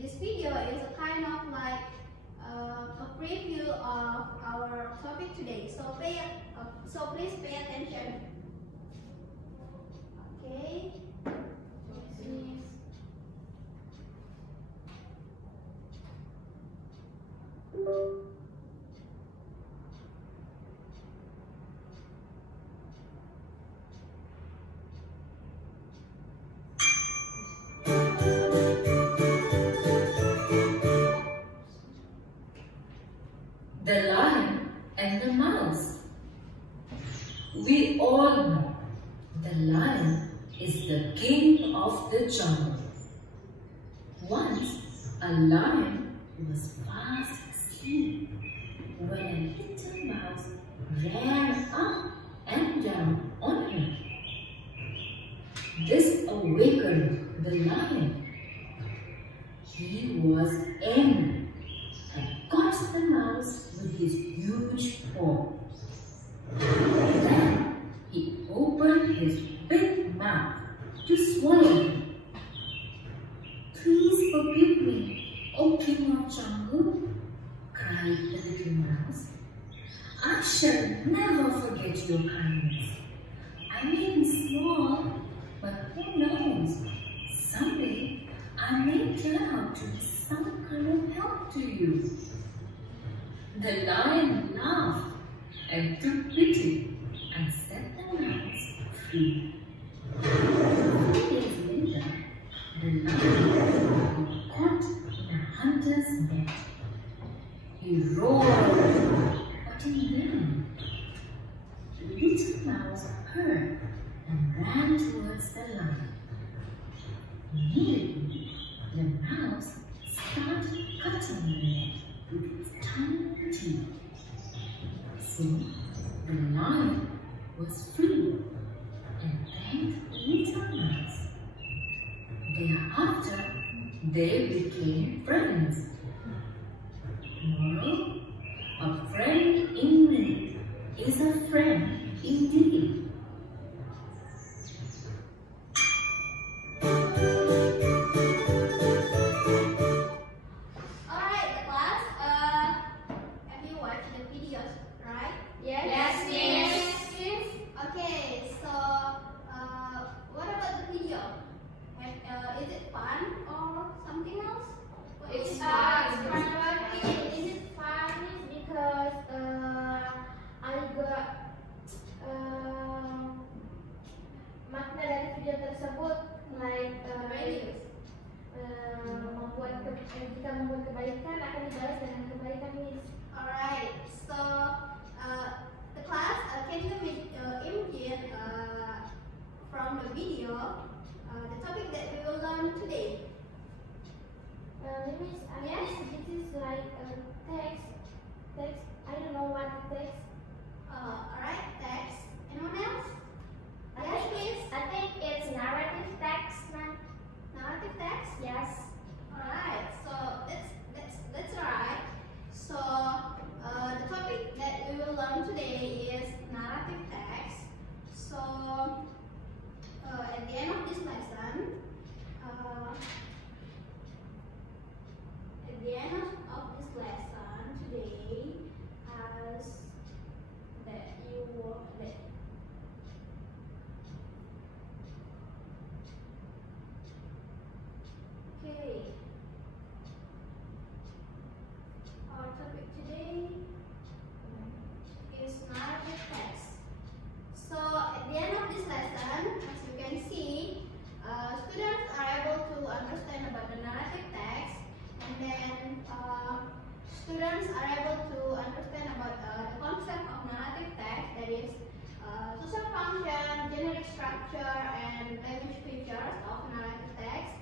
this video is a kind of like a preview of our topic today. So please pay attention. Okay. The Lion and the Mouse. We all know the lion is the king of the jungle. Once a lion was fast asleep when a little mouse ran up and down on him. This awakened the lion. He was angry and caught the mouse with his huge paw. Then he opened his big mouth to swallow him. "Please forgive me, O King of Jungle," cried the little mouse. "I shall never forget your kindness. I may be small, but who knows? Someday I may turn out to be some kind of help to you." The lion laughed and took pity and set the mouse free. 3 days later, the lion got caught in a hunter's net. He roared, but in vain. The little mouse heard and ran towards the lion. Immediately, the mouse started cutting the net with its tiny teeth. Soon, the lion was free and thanked the little mouse. Thereafter, they became friends. Moral: a friend in need is a friend indeed. Yes, miss. Okay, so what about the video? Is it fun or something else? It's fun. Is it fun? Because I got makna dari video tersebut like jika membuat kebaikan akan dibalas dengan kebaikan, miss. Alright, so the class, can you imagine from the video the topic that we will learn today? Miss, yes, this is like text. I don't know what text. Alright, text. Anyone else? Yes, please. I think it's narrative text, ma'am. Narrative text? Yes. Alright, so that's right. So the topic that we will learn today is narrative text. So at the end of this lesson, today, as that you will okay. Our topic today is narrative text. So at the end of this lesson, as you can see, students are able to understand about the narrative text, and then students are able to understand about the concept of narrative text, that is social function, generic structure, and language features of narrative text.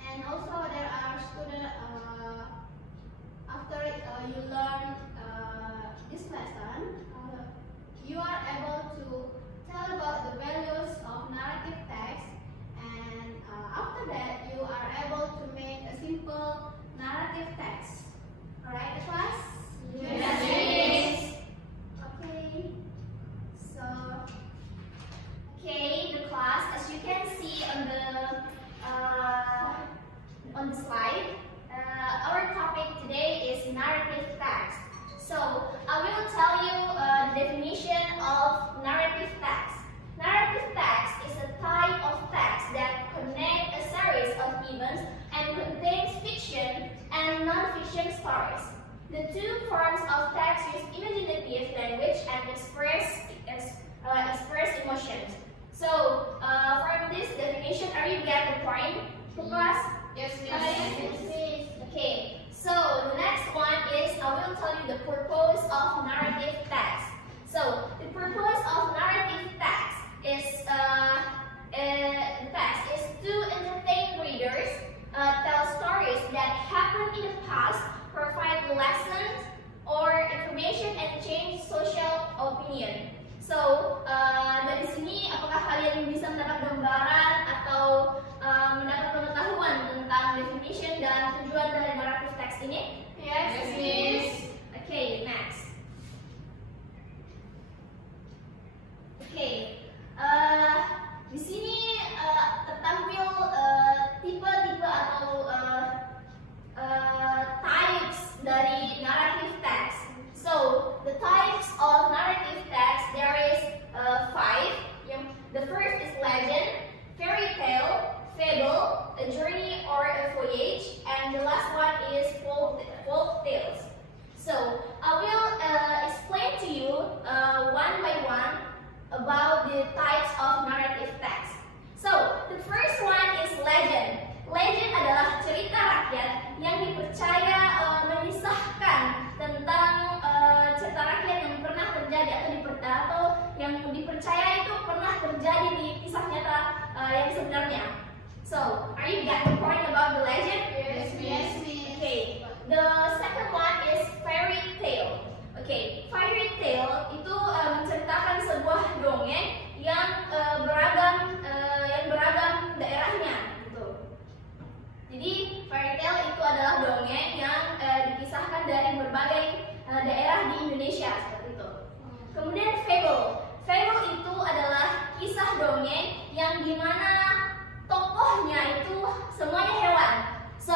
And also there are students, after you learn this lesson, you are able to tell about the values of narrative text, and after that you are able to make a simple narrative text. Alright, class? Yes, miss. Okay. So Okay, the class, as participants and contains fiction and non-fiction stories. The two forms of text use imaginative language and express emotions. So, from this definition, are you get the point, class? Yes, Okay. So the next one is I will tell you the purpose of narrative text. So the purpose of narrative text is to entertain readers, tell stories that happened in the past, provide lessons or information, and change social opinion. So dari sini apakah kalian bisa mendapat gambaran atau mendapat pengetahuan tentang definition dan tujuan dari naratif teks ini? Yes, Miss. Okay, next. Okay, di sini tertampil tipe-tipe atau types dari narrative text. So the types of narrative text there is 5. The first is legend, fairy tale, fable, a journey or a voyage, and the last one is folk tales. So I will explain to you one by one about the types of narrative text. So the first one is legend. Legend adalah cerita rakyat yang dipercaya mengisahkan tentang cerita rakyat yang pernah terjadi atau yang dipercaya itu pernah terjadi di kisah nyata yang sebenarnya. So, are you get the point about the legend? Yes, Miss. Okay. The second one is fairy tale. Okay, fairy tale itu menceritakan sebuah dongeng yang beragam daerahnya. Gitu. Jadi fairy tale itu adalah dongeng yang dikisahkan dari berbagai daerah di Indonesia seperti itu. Kemudian fable. Fable itu adalah kisah dongeng yang dimana tokohnya itu semuanya hewan. So,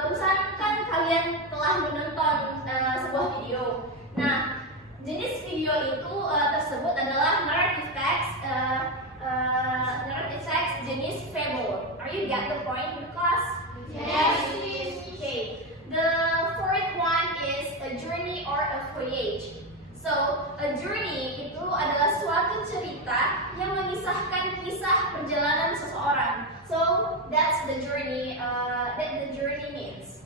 barusan kan kalian telah menonton sebuah video. Nah, jenis video itu tersebut adalah narrative text jenis fable. Are you get the point in the class? Yes. Okay. The fourth one is a journey or a voyage. So, a journey itu adalah suatu cerita yang mengisahkan kisah perjalanan seseorang. So, that's the journey that the journey means.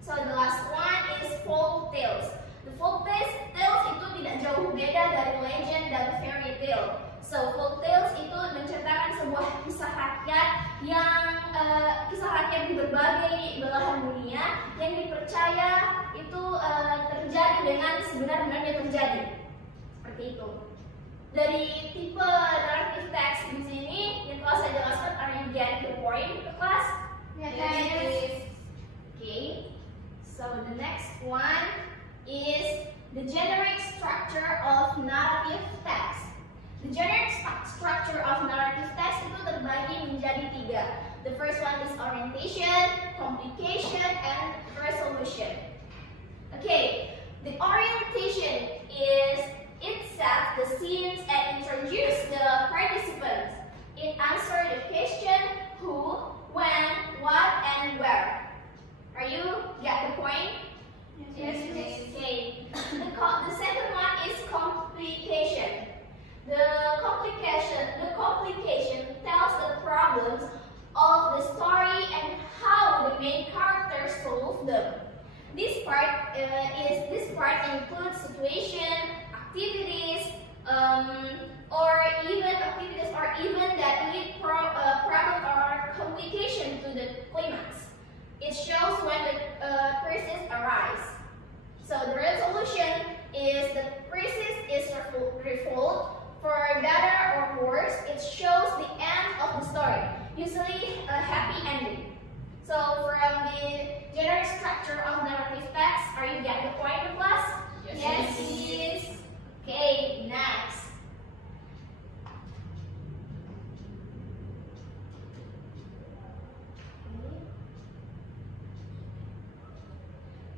So, the last one is folk tales. The folk tales itu tidak jauh beda dari legend dan fairy tale. So, folk tales itu menceritakan sebuah kisah rakyat di berbagai belahan dunia yang dipercaya itu terjadi dengan sebenar-benarnya terjadi. Seperti itu. Dari tipe narrative text di sini yang telah saya jelaskan, are you getting the point the class? Yes. Okay. So the next one is the generic structure of narrative text. The generic structure of narrative text itu terbagi menjadi 3. The first one is orientation, complication, and resolution. Okay, the orientation is it sets the scenes and introduces the participants. It answers the question who, when, what, and where. Are you get the point? Yes, Miss. Okay. The second one is complication. The complication tells the problems of the story and how the main characters solve them. This part includes situation, activities, or even that lead problem or complication to the climax. It shows when the crisis arises. So the resolution is the crisis is resolved. For better or worse, it shows the end of the story, usually a happy ending. So from the generic structure of narrative text, are you getting the point, class? Yes. Yes. Okay, next.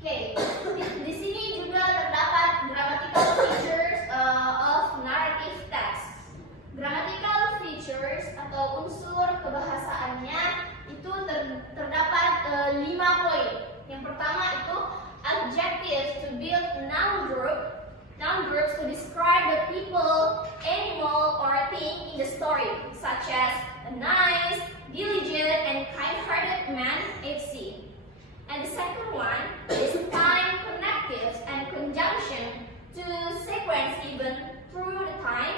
Okay, di sini juga terdapat grammatical features of narrative text. Grammatical features atau unsur kebahasaannya itu 5 poin. Yang pertama itu adjectives to build noun groups to describe the people, animal, or thing in the story, such as a nice, diligent, and kind-hearted man, etc. And the second one is time connectives and conjunction to sequence even through the time,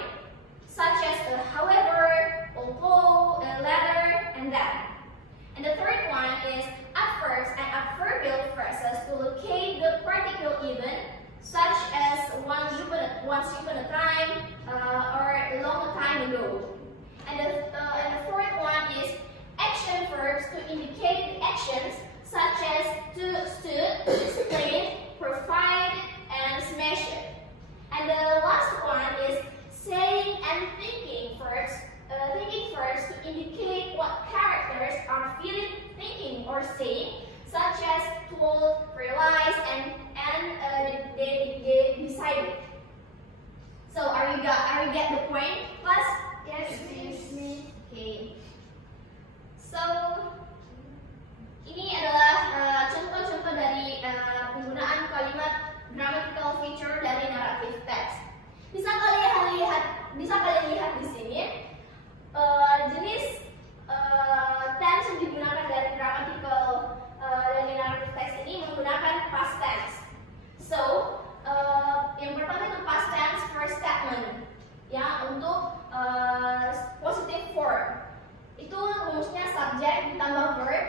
such as a however, although, a letter, and that. And the third one is adverbs and adverbial phrases to locate the particle even, such as once upon a time or a long time ago. And the fourth one is action verbs to indicate the actions, such as to, stood, explain, provide, and smash it. And the last one is saying and thinking verbs to indicate what characters are feeling, thinking, or saying, such as told, realized, and they decided. So are you get the point, class? Yes, miss. Okay. So ini adalah contoh-contoh dari penggunaan kalimat grammatical feature dari narrative text. Bisa kalian lihat di sini jenis tense yang digunakan dari grammatical dari narrative text ini menggunakan past tense. So yang pertama itu past tense first statement, ya, untuk positive form. Itu rumusnya subject ditambah verb,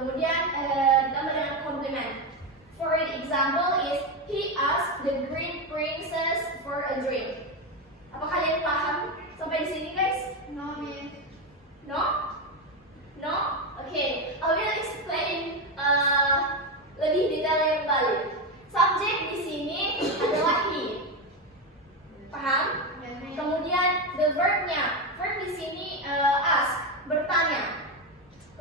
kemudian ditambah dengan complement. For example is he asked the green princess for a drink. Apa kalian paham sampai di sini, guys? No, miss. No? No? Okay, I will explain lebih detailnya kembali. Subjek di sini adalah he. Paham? Yes, miss. Kemudian the verb-nya di sini ask, bertanya.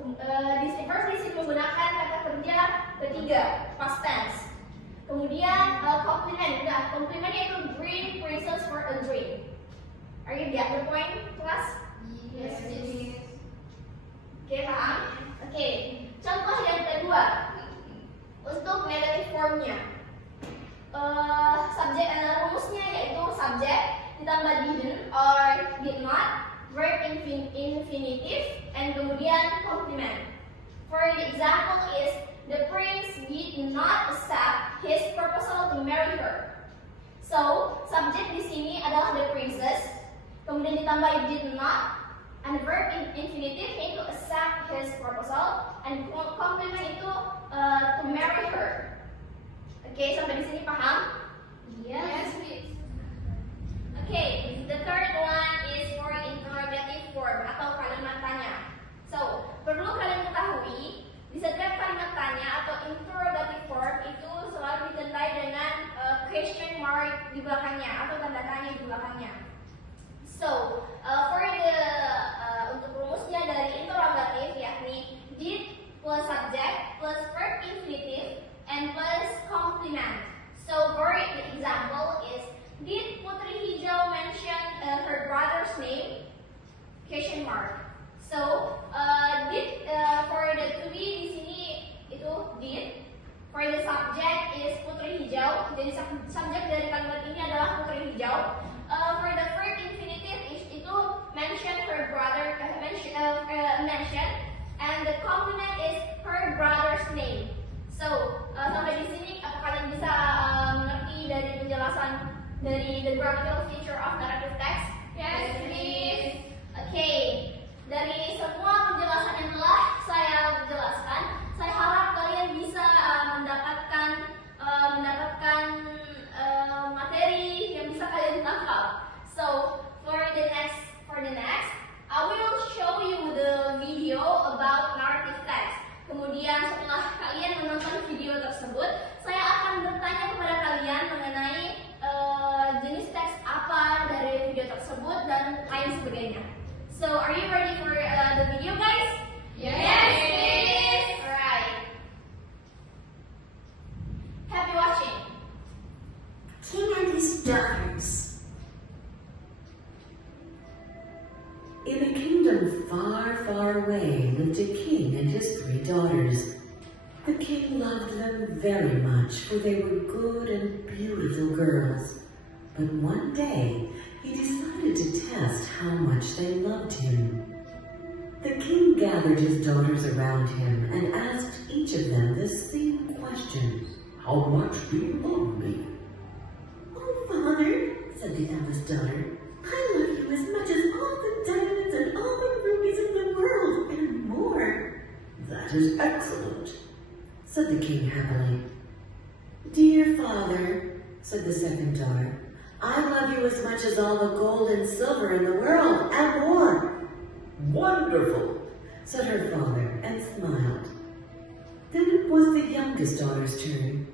Verb di sini menggunakan kata kerja ketiga, past tense. Kemudian complement, complimentnya itu green princess for a drink. Are you get the point, class? Yes, miss. Oke, paham? Oke, contoh yang kedua untuk negative formnya. Rumusnya yaitu subject ditambah didn't or did not, verb infinitive, and kemudian complement. For the example is the prince did not accept his proposal to marry her. So subject di sini adalah the princess, kemudian ditambah did not, and verb infinitive itu accept his proposal, and complement itu to marry her. Oke, sampai di sini paham? Yes, miss. Okay, the third one is for interrogative form atau kalimat tanya. So, perlu kalian ketahui di setiap kalimat tanya atau interrogative form itu selalu ditandai dengan question mark di belakangnya atau tanda tanya di belakangnya. So, untuk rumusnya dari interrogative yakni did plus subject plus verb infinitive and plus complement. So, for the example is did Putri Hijau mention her brother's name? Question mark. So, did for the to be di sini itu did. For the subject is Putri Hijau. Jadi subjek dari kalimat ini adalah Putri Hijau. For the verb infinitive itu mention her brother mention, and the complement is her brother's name. So, sampai di sini apa kalian bisa mengerti dari penjelasan dari the grammatical feature of narrative text? Yes, miss. Okay, dari semua penjelasan yang telah saya jelaskan, saya harap kalian bisa mendapatkan materi yang bisa kalian tangkap. So for the next, I will show you the video about narrative text. Kemudian setelah kalian menonton video tersebut, saya akan bertanya kepada kalian mengenai jenis teks apa dari video tersebut dan lain sebagainya. So, are you ready for the video? a king and his 3 daughters. The king loved them very much, for they were good and beautiful girls. But one day, he decided to test how much they loved him. The king gathered his daughters around him and asked each of them the same question. How much do you love me? "Oh, father," said the eldest daughter, "I love you as much as all the diamonds and all the rubies in the world, and more." That is excellent, said the king happily. "Dear father," said the second daughter, "I love you as much as all the gold and silver in the world, and more." Wonderful, said her father, and smiled. Then it was the youngest daughter's turn.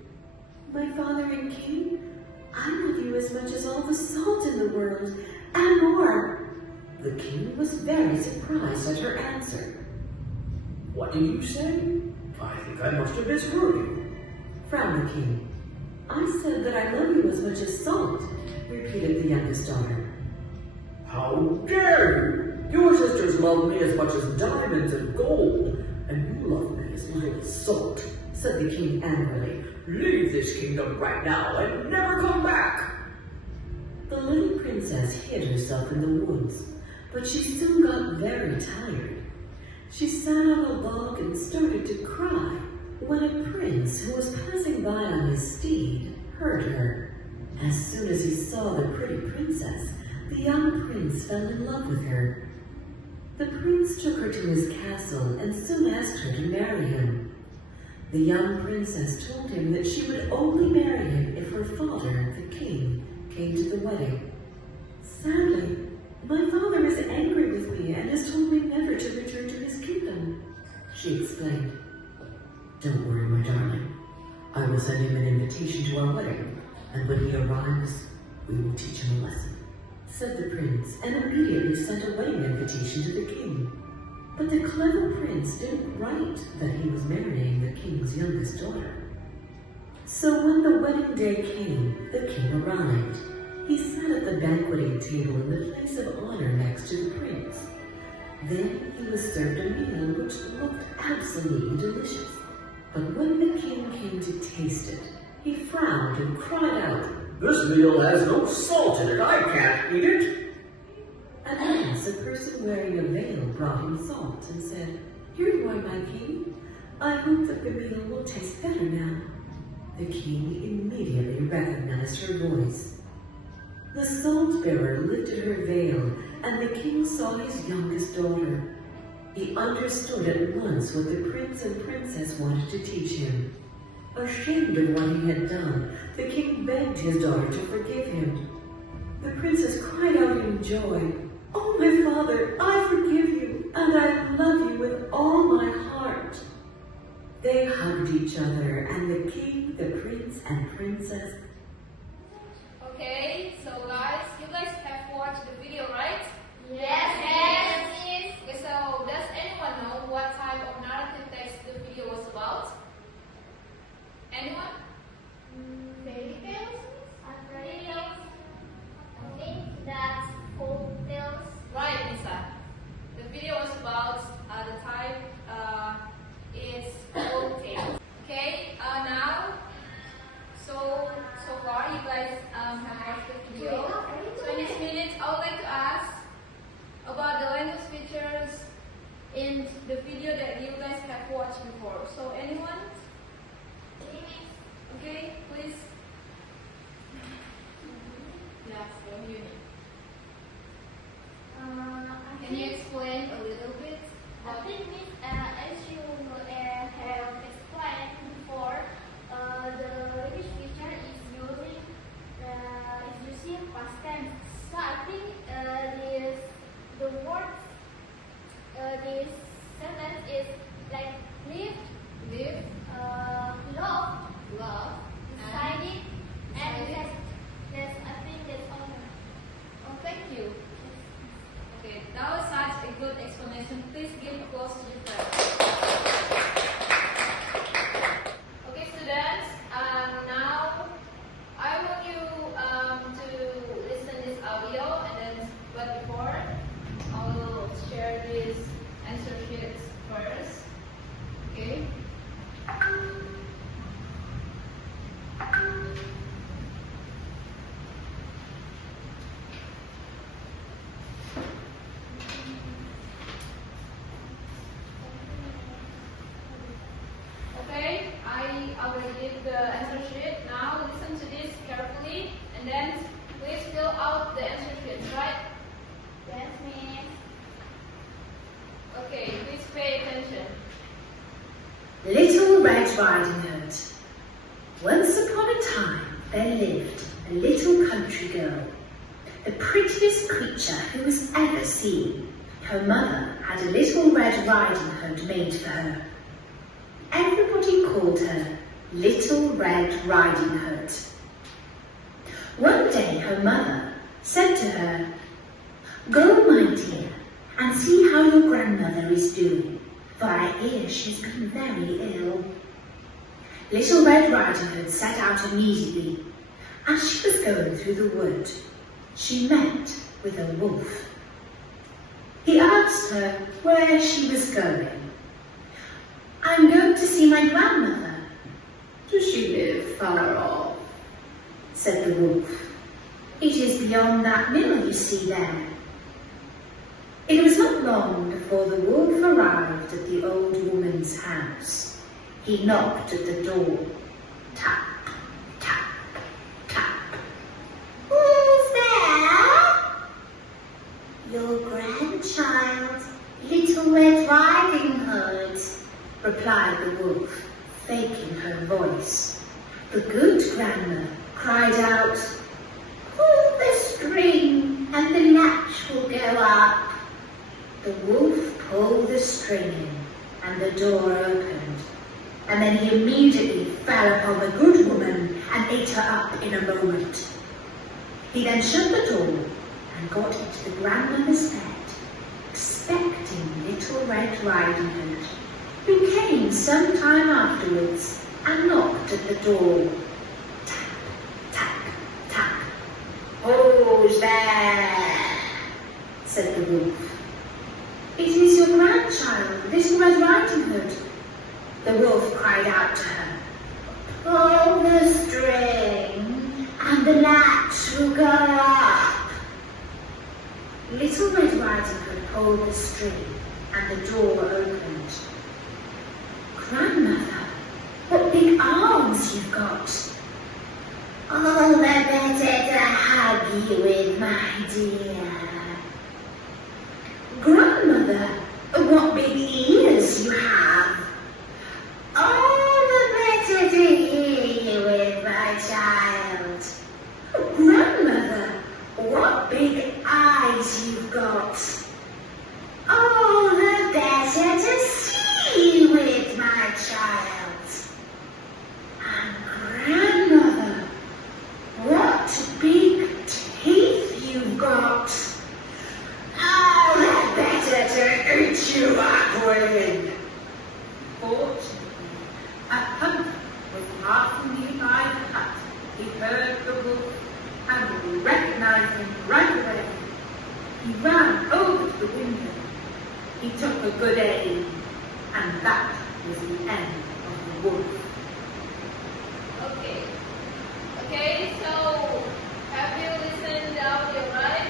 "My father and king, I love you as much as all the salt in the world, and more." The king was very surprised at her answer. What did you say? I think I must have misheard you. Frowned the king. "I said that I love you as much as salt," repeated the youngest daughter. How dare you! Your sisters love me as much as diamonds and gold, and you love me as little as salt, said the king angrily. Leave this kingdom right now and never come back. The little princess hid herself in the woods, but she soon got very tired. She sat on a log and started to cry when a prince who was passing by on his steed heard her. As soon as he saw the pretty princess, the young prince fell in love with her. The prince took her to his castle and soon asked her to marry him. The young princess told him that she would only marry him if her father, the king, came to the wedding. "Sadly, my father is angry with me and has told me never to return to his kingdom," she explained. Don't worry, my darling. I will send him an invitation to our wedding, and when he arrives, we will teach him a lesson, said the prince, and immediately sent a wedding invitation to the king. But the clever prince didn't write that he was marrying the king's youngest daughter. So when the wedding day came, the king arrived. He sat at the banqueting table in the place of honor next to the prince. Then he was served a meal which looked absolutely delicious. But when the king came to taste it, he frowned and cried out, "This meal has no salt in it. I can't eat it." At once, a person wearing a veil brought him salt and said, "Here you are, my king. I hope that the meal will taste better now." The king immediately recognized her voice. The salt bearer lifted her veil, and the king saw his youngest daughter. He understood at once what the prince and princess wanted to teach him. Ashamed of what he had done, the king begged his daughter to forgive him. The princess cried out in joy, "Oh, my father, I forgive you, and I love you with all my heart." They hugged each other, and the king, the prince, and princess. Okay, so guys, you guys have watched the video, right? Yes. Okay, so does anyone know what type of narrative text the video was about? Anyone? Fairy tales? Fairy tales? I think that's folk tales. Right, Lisa. The video was about the type is folk tales. Okay, now, so give the answer sheet. Now listen to this carefully and then please fill out the answer sheet, right? Yes, Miss. Okay, please pay attention. Little Red Riding Hood. Once upon a time there lived a little country girl, the prettiest creature who was ever seen. Her mother had a little red riding hood made for her. Everybody called her Little Red Riding Hood. One day her mother said to her, "Go, my dear, and see how your grandmother is doing, for I hear she's been very ill." Little Red Riding Hood set out immediately. As she was going through the wood, she met with a wolf. He asked her where she was going. "I'm going to see my grandmother." "Does she live far off?" said the wolf. "It is beyond that mill you see there." It was not long before the wolf arrived at the old woman's house. He knocked at the door. Tap, tap, tap. Who's there? Your grandchild, Little Red Riding Hood, replied the wolf, faking her voice. The good grandma cried out, pull the string and the latch will go up. The wolf pulled the string and the door opened, and then he immediately fell upon the good woman and ate her up in a moment. He then shut the door and got into the grandmother's bed, expecting Little Red Riding Hood, who came some time afterwards and knocked at the door. Tap, tap, tap. "Who's there?" said the wolf. "It is your grandchild, Little Red Riding Hood." The wolf cried out to her, Pull the string and the latch will go up. Little Red Riding Hood pulled the string and the door opened. "Grandmother, what big arms you've got." All the better to hug you with, my dear. "Grandmother, what big ears you have." All the better to hear you with, my child. "Grandmother, what big eyes you've got." All the better to see you with, my child. And grandmother, what big teeth you've got. All the better to eat you up with. Fortunately, a hunter was passing nearby the hut. He heard the wolf and recognized him right away. He ran over to the window. He took a good aim, and that was the end of the wolf. Okay. Okay, so have you listened to the audio, right?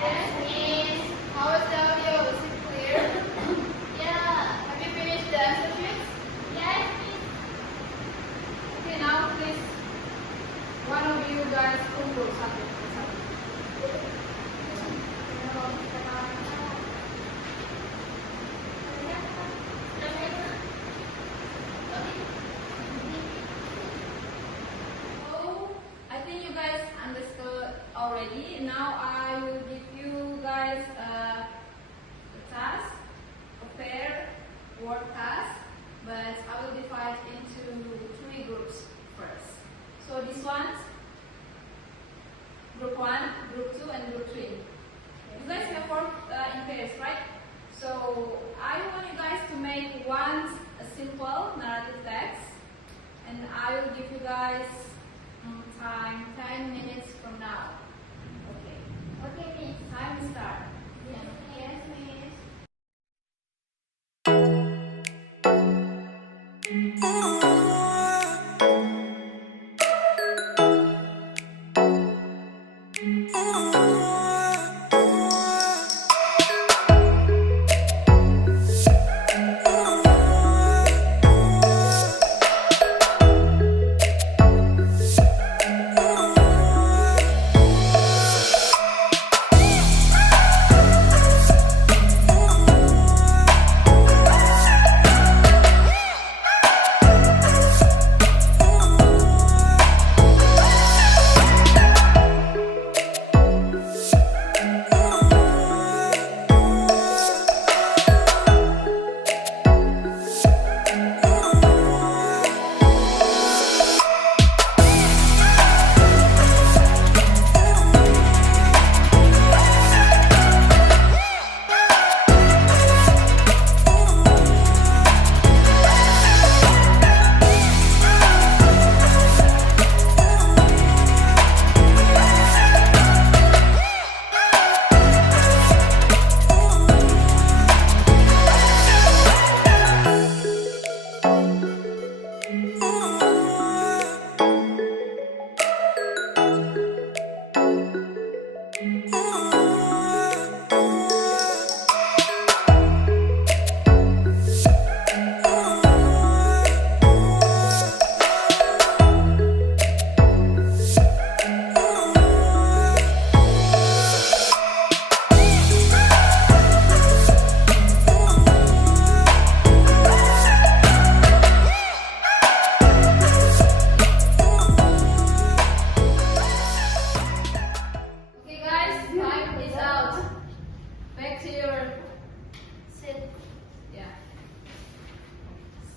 Yes, Miss. How is the audio? Is it clear? Yeah. Have you finished the answer sheets? Yes, Miss. Okay, now please, one of you guys kumpul satu. So, I think you guys understood already. Now I will give you guys a task, a pair word task, but I will divide into 3 groups first. So this one's group 1, group 2, and group 3. You guys have worked in pairs, right? So I want you guys to make one a simple narrative text, and I will give you guys time 10 minutes from now. Okay. Okay, Miss. Time to start. Yes, Miss.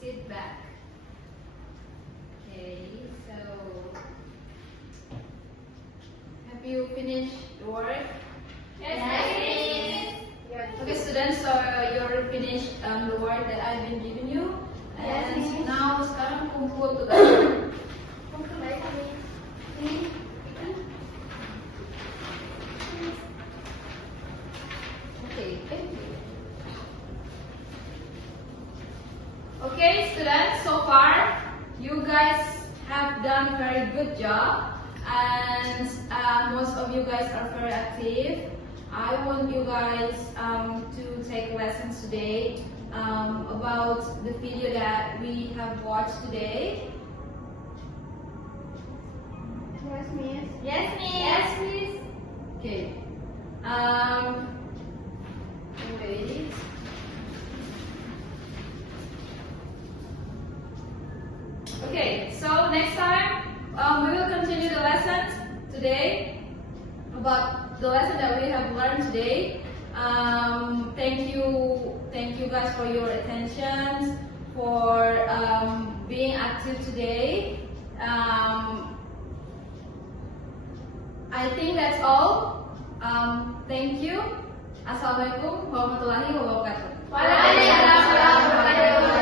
sit back. Okay, so have you finished your work? Yes, Okay, students, so you're finished the work that I've been giving you. Yes, And miss. now sekarang kumpul together. Okay. Okay, students, so far you guys have done a very good job, and most of you guys are very active. I want you guys to take lessons today about the video that we have watched today. Yes, miss. Yes, miss. Yes, please. Okay. Wait. Okay, so next time we will continue the lessons today about the lesson that we have learned today. Thank you guys for your attention, for being active today. I think that's all. Thank you. Assalamualaikum warahmatullahi wabarakatuh. Waalaikumsalam warahmatullahi wabarakatuh.